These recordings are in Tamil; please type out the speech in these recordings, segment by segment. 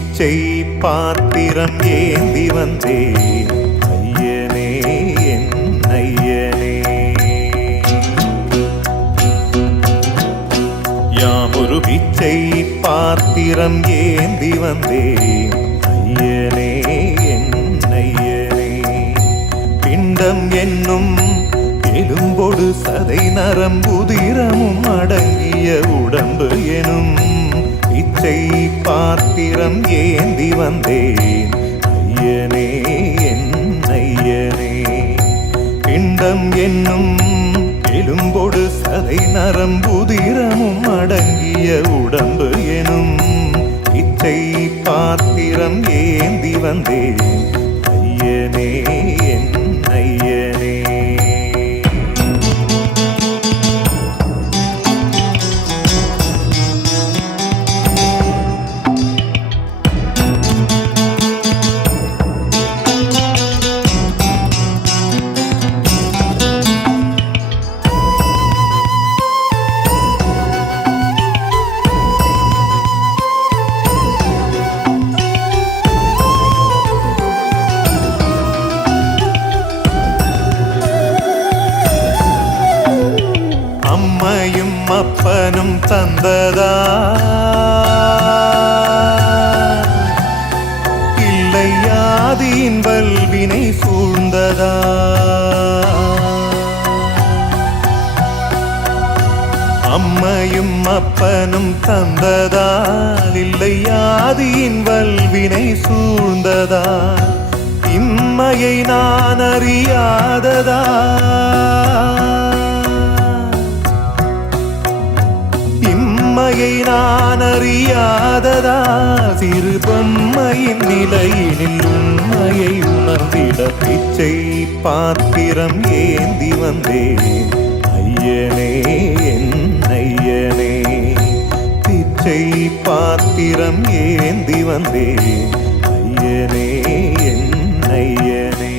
பிச்சை பாத்திரம் ஏந்தி வந்தேன் ஐயனே என் ஐயனே. யாமொரு பிச்சை பாத்திரம் ஏந்தி வந்தேன் ஐயனே என் ஐயனே. பிண்டம் என்னும் எலும்பொடு சதை நரம்புதிரமும் அடங்கிய உடம்பு எனும் பிச்சை பாத்திரம் ஏந்தி வந்தேன் ஐயனே என் ஐயனே. பிண்டம் என்னும் எலும்பொடு சதை நரம்புதிரமும் அடங்கிய உடம்பு எனும் பிச்சை பாத்திரம் ஏந்தி வந்தேன் ஐயனே என் ஐயனே. அம்மையும் அப்பனும் தந்ததா இல்லை ஆதியின் வல்வினை சூழ்ந்ததா. அம்மையும் அப்பனும் தந்ததா இல்லை ஆதியின் வல்வினை சூழ்ந்ததா. இம்மையை நான் அறியாததா இம்மையை நான் அறியாததா. சிறு பொம்மையின் நிலையினில் உண்மையை உணர்ந்திட பிச்சை பாத்திரம் ஏந்தி வந்தேன் ஐயனே என் ஐயனே. பிச்சை பாத்திரம் ஏந்தி வந்தேன் ஐயனே என் ஐயனே.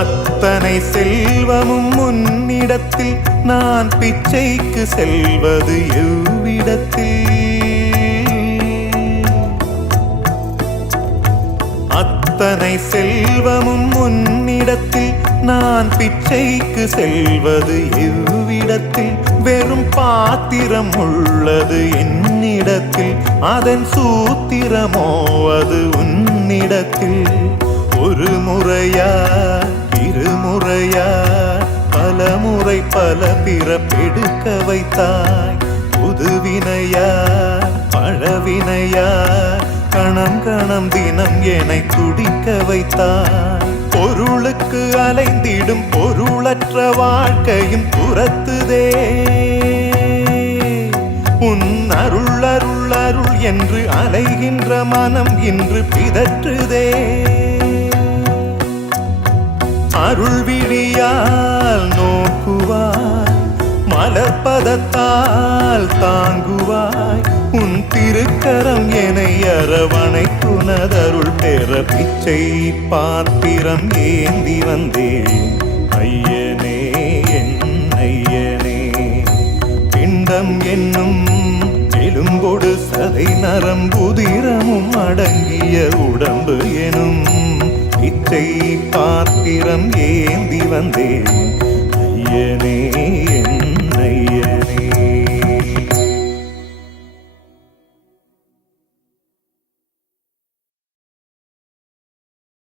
அத்தனை செல்வமும் முன்னிடத்தில் நான் பிச்சைக்கு செல்வது எவ்விடத்தில். அத்தனை செல்வமும் முன்னிடத்தில் நான் பிச்சைக்கு செல்வது எவ்விடத்தில். வெறும் பாத்திரம் உள்ளது என்னிடத்தில், அதன் சூத்திரமோ அது உன்னிடத்தில். ஒரு முறையா இருமுறையா பல முறை பல பிறப்பெடுக்க வைத்தாய். புதுவினையா பழவினையா கணம் கணம் தினம் என்னை துடிக்க வைத்தாய். பொருளுக்கு அலைந்திடும் பொருளற்ற வாழ்க்கையும் துரத்துதே. உன் அருள் அருள் அருள் என்று அலைகின்ற மனம் இன்று பிதற்றுதே. அருள் விழியால் நோக்குவாய், மலர்பதத்தால் தாங்குவாய். உன் திருக்கரம் என்னை அரவணைக்குனதருள் பெற பிச்சை பாத்திரம் ஏந்தி வந்தேன் ஐயனே என் ஐயனே. பிண்டம் என்னும் எலும்பொடு சதை நரம்புதிரமும் அடங்கிய உடம்பு எனும் பிச்சை பாத்திரம் ஏந்தி வந்தேன் ஐயனே